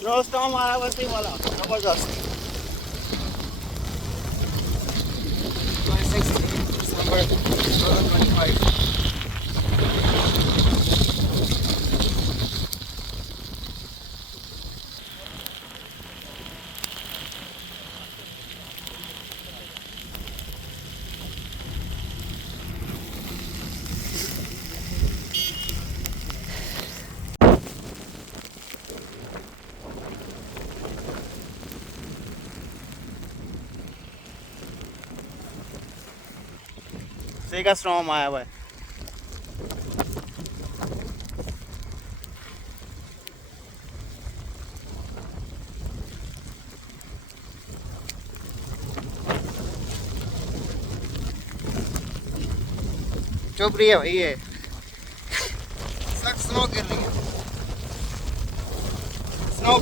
Snow storm आ रहा है वैसे ही वाला जबरदस्त। 26 December 2025। सेगा स्टॉर्म आया हुआ है। चुप रही है भाई ये, सख्त स्नो गिर रही है। स्नो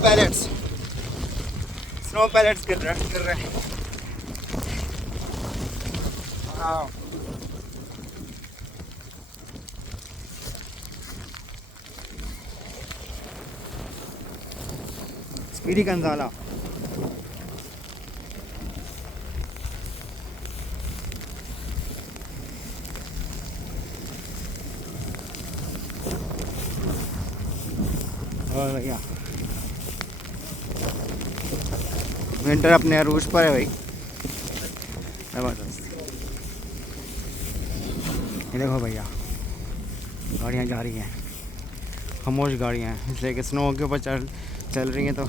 पैलेट्स गिर रहे हैं। हाँ स्पीडी गंजाला। और भैया विंटर अपने अरूज पर है भाई, जबरदस्त। ये देखो भैया गाड़ियाँ जा रही हैं, खामोश गाड़ियाँ हैं, इसलिए कि स्नो के ऊपर चल रही हैं तो